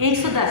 110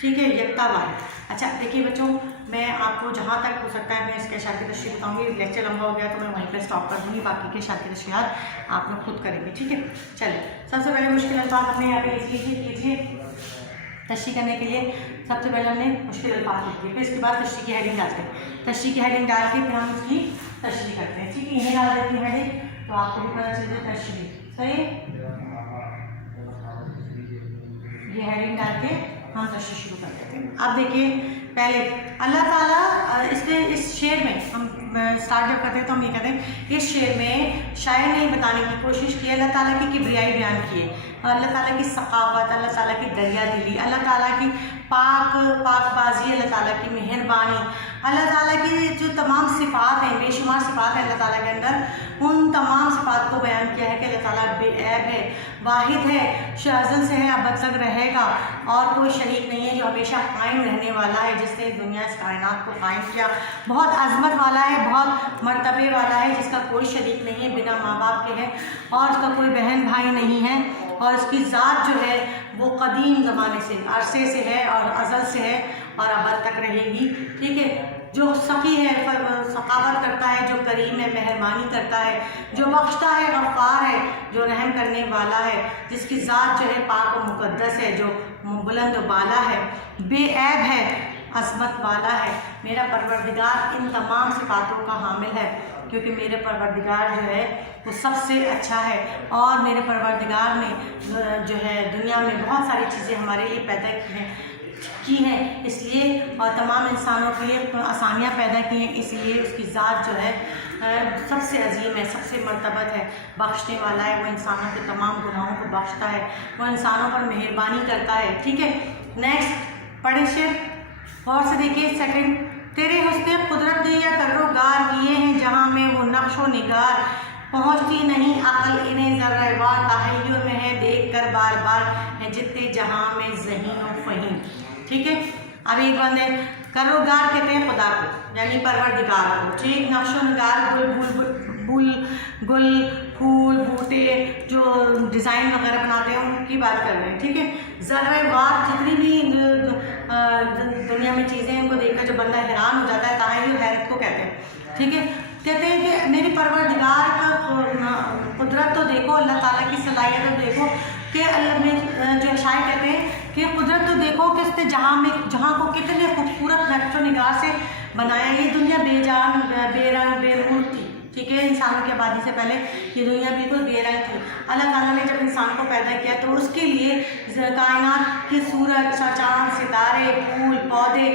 ٹھیک ہے، یکتا واحد. اچھا دیکھیے بچوں، میں آپ کو جہاں تک ہو سکتا ہے میں اس کے اشعار کی تشریح بتاؤں گی. لیکچر لمبا ہو گیا تو میں وہیں پہ اسٹاپ کر دوں گی، باقی کے اشعار کی تشریحات آپ لوگ خود کریں گے. ٹھیک ہے، چلیں. سب سے پہلے مشکل الفاظ اپنے یہاں پہ لکھ لیجیے. تشریح کرنے کے لیے سب سے پہلے ہم نے مشکل الفاظ لکھ دیے، پھر اس کے بعد تشریح کی ہیڈنگ ڈالتے ہیں. تشریح کی ہیڈنگ ڈال کے پھر ہم اس کی تشریح کرتے ہیں. ٹھیک ہے، انہیں ڈال دیتی ہیں ہیڈنگ تو آپ کو بھی پتہ چل جائے تشریح. صحیح، یہ ہیڈنگ ڈال کے ہم تشریح شروع کر دیتے ہیں. اب دیکھیے پہلے اللہ تعالیٰ اس شعر میں ہم اسٹارٹ جب کرتے ہیں تو ہم یہ کہتے ہیں اس شعر میں شاعر نے بتانے کی کوشش کی اللہ تعالیٰ کی کبریائی بیان کی ہے، اللہ تعالیٰ کی ثقافت، اللہ تعالیٰ کی دریا دلی، اللہ تعالیٰ کی پاک بازی، اللہ تعالیٰ کی مہربانی، اللہ تعالیٰ کی جو تمام صفات ہیں، بے شمار صفات ہیں اللہ تعالیٰ کے اندر، ان تمام صفات کو بیان کیا ہے کہ اللہ تعالیٰ بے عیب ہے، واحد ہے، ازل سے ہے، ابد تک رہے گا، اور کوئی شریک نہیں ہے، جو ہمیشہ قائم رہنے والا ہے، جس نے دنیا اس کائنات کو قائم کیا، بہت عظمت والا ہے، بہت مرتبے والا ہے، جس کا کوئی شریک نہیں ہے، بنا ماں باپ کے ہے، اور اس کا کوئی بہن بھائی نہیں ہے، اور اس کی ذات جو ہے وہ قدیم زمانے سے، عرصے سے ہے اور ازل سے ہے اور ابد تک رہے گی. ٹھیک ہے، جو سخی ہے، ثقافت کرتا ہے، جو کریم ہے، مہربانی کرتا ہے، جو بخشتا ہے، غفار ہے، جو رحم کرنے والا ہے، جس کی ذات جو ہے پاک و مقدس ہے، جو بلند و بالا ہے، بے عیب ہے، عظمت والا ہے. میرا پروردگار ان تمام صفاتوں کا حامل ہے، کیونکہ میرے پروردگار جو ہے وہ سب سے اچھا ہے، اور میرے پروردگار نے جو ہے دنیا میں بہت ساری چیزیں ہمارے لیے پیدا کی ہیں اس لیے، اور تمام انسانوں کے لیے آسانیاں پیدا کی ہیں اس لیے. اس کی ذات جو ہے سب سے عظیم ہے، سب سے مرتبت ہے، بخشنے والا ہے، وہ انسانوں کے تمام گناہوں کو بخشتا ہے، وہ انسانوں پر مہربانی کرتا ہے. ٹھیک ہے، نیکسٹ پڑھیں شعر، غور سے دیکھیے. سیکنڈ، تیرے حسن قدرت یا کرو گار کیے ہیں جہاں میں وہ نقش و نگار، پہنچتی نہیں عقل انہیں ذرہ وار، تحیر میں ہے دیکھ کر بار بار، ہے جتنے جہاں میں ذہین و فہیم. ٹھیک ہے، اب ایک بندے کروگار کہتے ہیں خدا کو، یعنی پروردگار کو. ٹھیک، نقش و نگار گل پھول بوٹے جو ڈیزائن وغیرہ بناتے ہیں ان کی بات کر رہے ہیں. ٹھیک ہے، ذرہ وار جتنی بھی دنیا میں چیزیں ہیں ان کو دیکھ کر جو بندہ حیران ہو جاتا ہے، تحیر حیرت کو کہتے ہیں. ٹھیک ہے، کہتے ہیں کہ میری پروردگار کا قدرت تو دیکھو، اللہ تعالیٰ کی صلاحیت تو دیکھو، کہ اللہ میں جو شاعر کہتے ہیں کہ قدرت تو دیکھو کہ اس نے جہاں کو کتنے خوبصورت نقش و نگار سے بنایا. یہ دنیا بے جان، بے رنگ، بے روح تھی. ٹھیک ہے، انسانوں کی آبادی سے پہلے یہ دنیا بالکل بے رنگ تھی. اللہ تعالیٰ نے جب انسان کو پیدا کیا تو اس کے لیے کائنات کے سورج، چاند، ستارے، پھول پودے،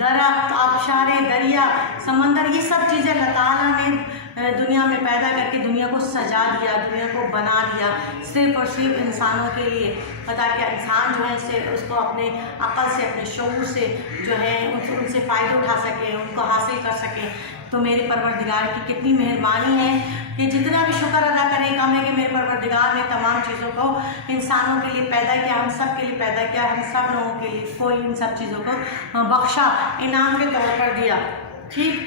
درخت، آبشارے، دریا، سمندر، یہ سب چیزیں اللہ تعالیٰ نے دنیا میں پیدا کر کے دنیا کو سجا دیا، دنیا کو بنا دیا صرف اور صرف انسانوں کے لیے، تاکہ انسان جو ہے اس کو اپنے عقل سے، اپنے شعور سے جو ہے ان سے فائدہ اٹھا سکے، ان کو حاصل کر سکے. تو میرے پروردگار کی کتنی مہربانی ہے کہ جتنا بھی شکر ادا کریں کم ہے کہ میرے پروردگار نے تمام چیزوں کو انسانوں کے لیے پیدا کیا، ہم سب کے لیے پیدا کیا، ہم سب لوگوں کے لیے کوئی ان سب چیزوں کو بخشا، انعام کے طور پر دیا. ٹھیک،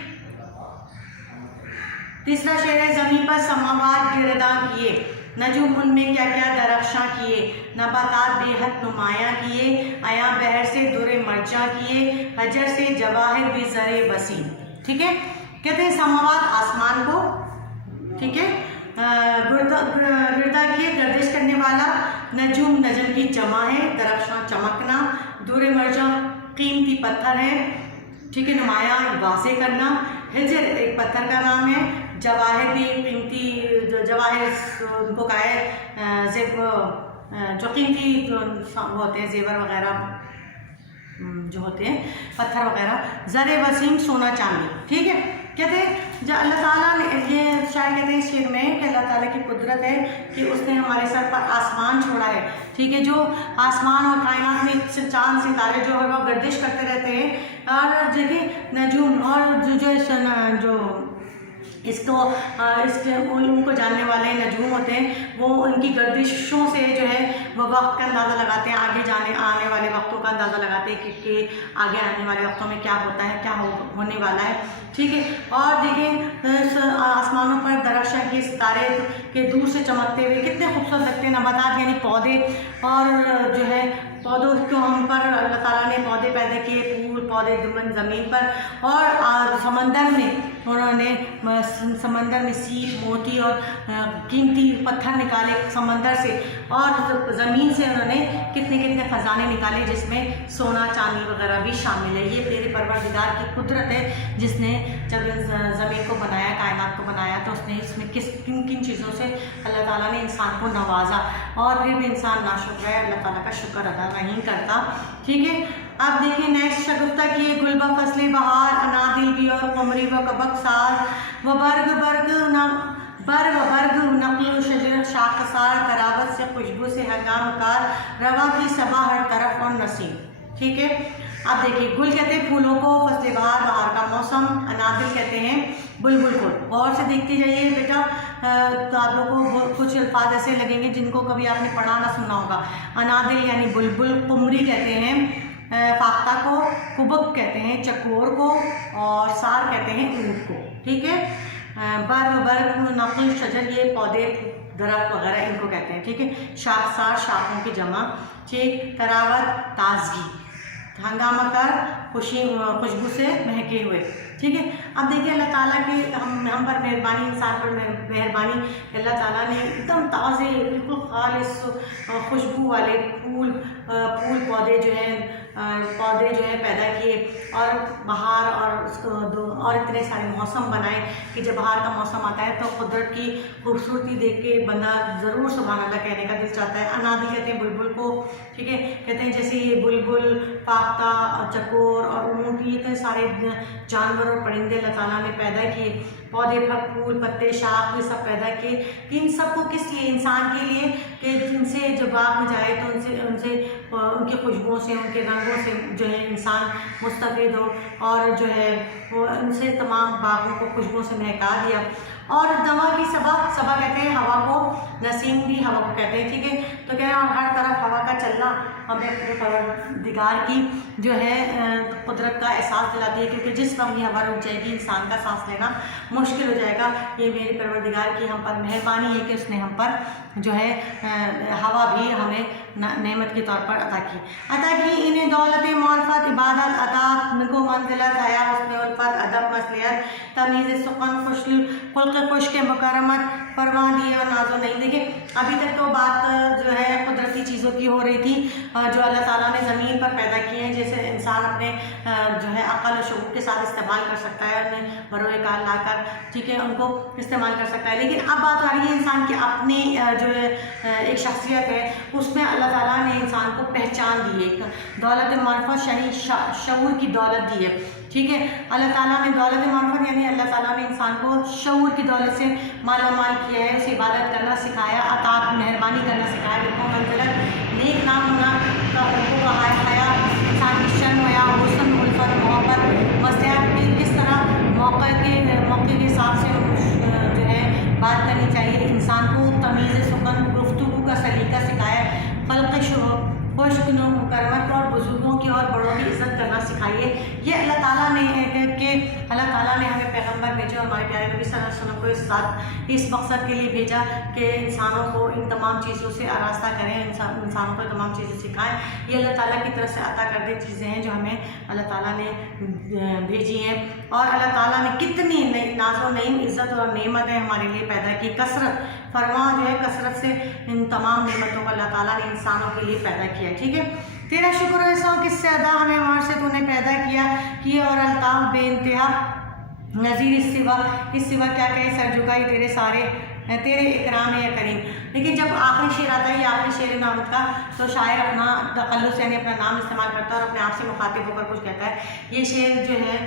تیسرا شعر ہے، زمین پر سماوات گرداں کیے، نجوم ان میں کیا کیا درخشاں کیے، نباتات بے حد نمایاں کیے، عیاں بحر سے در مرجاں کیے، حجر سے جواہر بھی زر وسیع. ٹھیک ہے، کہتے ہیں سماوات آسمان کو، ٹھیک ہے، گردہ کیے، گردش کرنے والا، نجوم نجم کی جمع ہے، درخشاں چمکنا، در مرجاں قیمتی پتھر ہے، ٹھیک ہے، نمایاں واضح کرنا، حجر ایک پتھر کا نام ہے، جواہر بھی قیمتی، جواہر ان کو کہا ہے جو قیمتی ہوتے ہیں زیور وغیرہ جو ہوتے ہیں، پتھر وغیرہ، زر وسیم سونا چاندی. ٹھیک ہے، کہتے ہیں جو اللہ تعالیٰ نے، یہ شاید کہتے ہیں اس شعر میں کہ اللہ تعالیٰ کی قدرت ہے کہ اس نے ہمارے سر پر آسمان چھوڑا ہے. ٹھیک ہے، جو آسمان اور کائنات میں چاند ستارے جو ہے وہ گردش کرتے رہتے ہیں، اور دیکھیں نجوم اور جو اس کے علوم کو جاننے والے نجوم ہوتے ہیں، وہ ان کی گردشوں سے جو ہے وہ وقت کا اندازہ لگاتے ہیں، آنے والے وقتوں کا اندازہ لگاتے ہیں کہ آگے آنے والے وقتوں میں کیا ہوتا ہے، کیا ہونے والا ہے. ٹھیک ہے، اور دیکھیں آسمانوں پر درخشاں کے ستارے کے دور سے چمکتے ہوئے کتنے خوبصورت لگتے ہیں، نباتات یعنی پودے اور جو ہے پودوں کو ہم پر اللہ تعالیٰ نے پودے پیدا کیے، پھول پودے زمین پر، اور سمندر میں انہوں نے سمندر میں سیپ موتی اور قیمتی پتھر نکالے سمندر سے، اور زمین سے انہوں نے کتنے کتنے خزانے نکالے جس میں سونا چاندی وغیرہ بھی شامل ہے۔ یہ میرے پروردگار کی قدرت ہے جس نے جب زمین کو بنایا، کائنات کو بنایا، تو اس نے اس میں کن کن چیزوں سے اللہ تعالیٰ نے انسان کو نوازا، اور پھر بھی انسان ناشکر ہے، اللہ تعالیٰ کا شکر ادا نہیں کرتا۔ ٹھیک ہے، اب دیکھیں نیکسٹ شگفتہ کی گل بہ فصل بہار، انادل بھی اور قمری و کبک ساز و برگ نقل و شجر شاخسار، تراوت سے خوشبو سے ہنگام کار، روا کی صبا ہر طرف اور نسیم۔ ٹھیک ہے، اب دیکھیے گل کہتے ہیں پھولوں کو، فصل بہار بہار کا موسم، انادل کہتے ہیں بلبل کو۔ غور سے دیکھتے جائیے بیٹا، تو آپ لوگوں کو کچھ الفاظ ایسے لگیں گے جن کو کبھی آپ نے پڑھا نہ سنا ہوگا۔ انادل یعنی بلبل، قمری کہتے ہیں فاختہ کو، کبک کہتے ہیں چکور کو، اور سار کہتے ہیں اونٹ کو۔ ٹھیک ہے، برگ نقل شجر یہ پودے درخت وغیرہ ان کو کہتے ہیں۔ ٹھیک ہے، شاخسار شاخوں کی جمع۔ ٹھیک، تراوت تازگی، ہنگامہ کر خوشبو سے مہکے ہوئے۔ ٹھیک ہے، اب دیکھیے اللہ تعالیٰ کی ہم پر مہربانی، انسان پر مہربانی، اللہ تعالیٰ نے ایک دم تازے بالکل خالص خوشبو والے پھول پودے جو ہیں پیدا کیے، اور بہار اور اتنے سارے موسم بنائے کہ جب بہار کا موسم آتا ہے تو قدرت کی خوبصورتی دیکھ کے بندہ ضرور سبحان اللہ کہنے کا دل چاہتا ہے۔ انادی کہتے ہیں بلبل کو۔ ٹھیک ہے، کہتے ہیں جیسے یہ بلبل، فاختہ، چکور اور اونٹ، یہ اتنے سارے جانور اور پرندے اللہ تعالیٰ نے پیدا کیے، پودے پھول پتے شاخ یہ سب پیدا کیے، ان سب کو کس لیے؟ انسان کے لیے، کہ جن سے جب باغ میں جائے تو ان کی خوشبوؤں سے، ان کے رنگوں سے جو ہے انسان مستفید ہو، اور جو ہے وہ ان سے تمام باغوں کو خوشبوؤں سے مہکا دیا۔ اور دوا کی صبا کہتے ہیں ہوا کو، نسیم بھی ہوا کو کہتے ہیں۔ ٹھیک ہے، تو کہہ رہے ہیں ہر طرف ہوا کا چلنا ہمیں اپنے پروردگار کی جو ہے قدرت کا احساس دلاتی ہے، کیونکہ جس وقت یہ ہوا رک جائے گی انسان کا سانس لینا مشکل ہو جائے گا۔ یہ میرے پروردگار کی ہم پر مہربانی ہے کہ اس نے ہم پر جو ہے ہوا بھی ہمیں نعمت کے طور پر عطا کی انہیں دولت معرفت عبادت عطا کو منزلت حیا حسن الفت ادب مصلحت تمیز سخن خلق خشک مکرمت فرما دیے اور ناز و نہیں۔ دیکھیں ابھی تک تو بات جو ہے قدرتی چیزوں کی ہو رہی تھی جو اللہ تعالیٰ نے زمین پر پیدا کی ہیں، جیسے انسان اپنے جو ہے عقل و شعور کے ساتھ استعمال کر سکتا ہے، اپنے بروئے کار لا کر ٹھیک ہے ان کو استعمال کر سکتا ہے۔ لیکن اب بات آ رہی ہے انسان کی اپنی جو ایک شخصیت ہے، اس میں اللہ تعالیٰ نے انسان کو پہچان دی ہے، دولت معرفت یعنی شعور کی دولت دی ہے۔ ٹھیک ہے، اللہ تعالیٰ نے دولت معرفت یعنی اللہ تعالیٰ نے انسان کو شعور کی دولت سے مالا مال کیا ہے، اسے عبادت کرنا سکھایا، عطا مہربانی کرنا سکھایا، بالکل منزلت نیک نام ہونا کو کہا ہے، حیا انسان کی شرم حیا حسن الفت محبت مصلحت کی کس طرح موقع کے حساب سے جو ہے بات کرنی چاہیے، انسان کو تمیز سخن گفتگو کا سلیقہ سکھایا، خلق خشک مکرمت اور بزرگوں کی اور بڑوں کی عزت کرنا سکھائیے۔ یہ اللہ تعالیٰ نے ہمیں پیغمبر بھیجا، ہمارے پیارے نبی صلی اللہ علیہ وسلم کو اس مقصد کے لیے بھیجا کہ انسانوں کو ان تمام چیزوں سے آراستہ کریں، انسانوں کو تمام چیزیں سکھائیں۔ یہ اللہ تعالیٰ کی طرف سے عطا کردہ چیزیں ہیں جو ہمیں اللہ تعالیٰ نے بھیجی ہیں، اور اللہ تعالیٰ نے کتنی ناز و نعیم عزت اور نعمتیں ہمارے لیے پیدا کی، کثرت فرما جو ہے کثرت سے ان تمام نعمتوں کو اللہ تعالیٰ نے انسانوں کے لیے پیدا کیا ہے۔ ٹھیک ہے، تیرا شکر ایسا کس سے ادا ہمیں وہاں سے تو نے پیدا کیا اور الطاف بے انتہا نظیر اس سوا کیا کہے سر جھکائی تیرے اکرام یا کریم۔ لیکن جب آخری شعر آتا ہے یہ آخری شعر نامت کا، تو شاعر اپنا تخلص یعنی اپنا نام استعمال کرتا ہے اور اپنے آپ سے مخاطب ہو کر کچھ کہتا ہے۔ یہ شعر جو ہے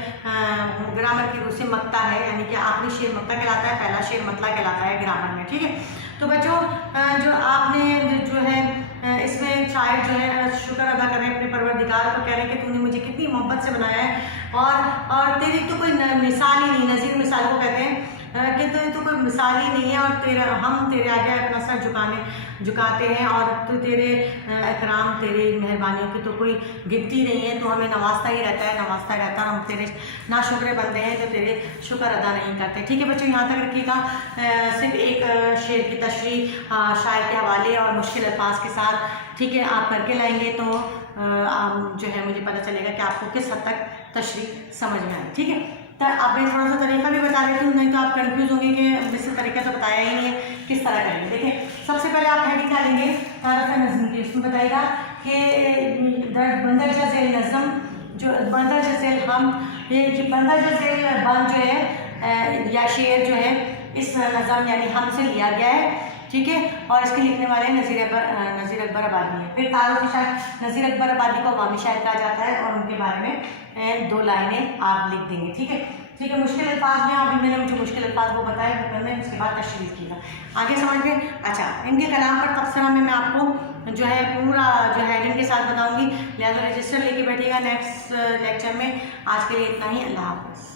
گرامر کی روح سے مقطع ہے، یعنی کہ آخری شعر مقطع کہلاتا ہے، پہلا شعر مطلع کہلاتا ہے گرامر میں۔ ٹھیک ہے، تو بچوں جو آپ نے جو ہے اس میں شاعر جو ہے شکر ادا کر رہے ہیں اپنے پروردگار کو، کہہ رہے ہیں کہ تو نے مجھے کتنی محبت سے بنایا ہے، اور تیری تو کوئی مثال ہی نہیں، نظیر مثال کو کہتے ہیں کہ تو کوئی مثال ہی نہیں ہے، اور ہم تیرے آگے اپنا سر جھکاتے ہیں، اور تو تیرے اکرام، تیری مہربانیوں کی تو کوئی گنتی نہیں ہے، تو ہمیں نوازتا ہی رہتا ہے، اور ہم تیرے ناشکر بندے ہیں جو تیرے شکر ادا نہیں کرتے۔ ٹھیک ہے بچوں، یہاں تک رکھیے گا۔ صرف ایک شعر کی تشریح شاعر کے حوالے اور مشکل الفاظ کے ساتھ، ٹھیک ہے، آپ کر کے لائیں گے تو جو ہے مجھے پتہ چلے گا کہ آپ کو کس حد تک تشریح سمجھ میں آئی۔ ٹھیک ہے، تو اب میں تھوڑا سا طریقہ بھی بتا دیتی ہوں، نہیں تو آپ کنفیوز ہوں گے کہ مثل طریقہ تو بتایا ہی نہیں ہے، کس طرح کریں گے۔ دیکھیں، سب سے پہلے آپ ہیڈنگ ڈالیں گے تعارف نظم کی، اس میں بتائے گا کہ بندرجہ ذیل نظم، جو بندرجہ ذیل یہ بندرجہ ذیل بند جو ہے یا شعر جو ہے اس نظم یعنی ہم سے لیا گیا ہے، ٹھیک ہے، اور اس کے لکھنے والے نذیر اکبر آبادی ہیں۔ پھر تعارفی شاعر نذیر اکبر آبادی کو عوامی شاعر کہا جاتا ہے، اور ان کے بارے میں 2 لائنیں آپ لکھ دیں گے۔ ٹھیک ہے، مشکل الفاظ میں ابھی میں نے مجھے مشکل الفاظ وہ بتایا وہ کرنے، اس کے بعد تشریح کی گا، آگے سمجھ گئے۔ اچھا، ان کے کلام پر تبصرہ میں آپ کو جو ہے پورا جو ہیڈنگ کے ساتھ بتاؤں گی، لہٰذا رجسٹر لے کے بیٹھیے گا نیکسٹ لیکچر میں۔ آج کے لیے اتنا ہی، اللہ حافظ۔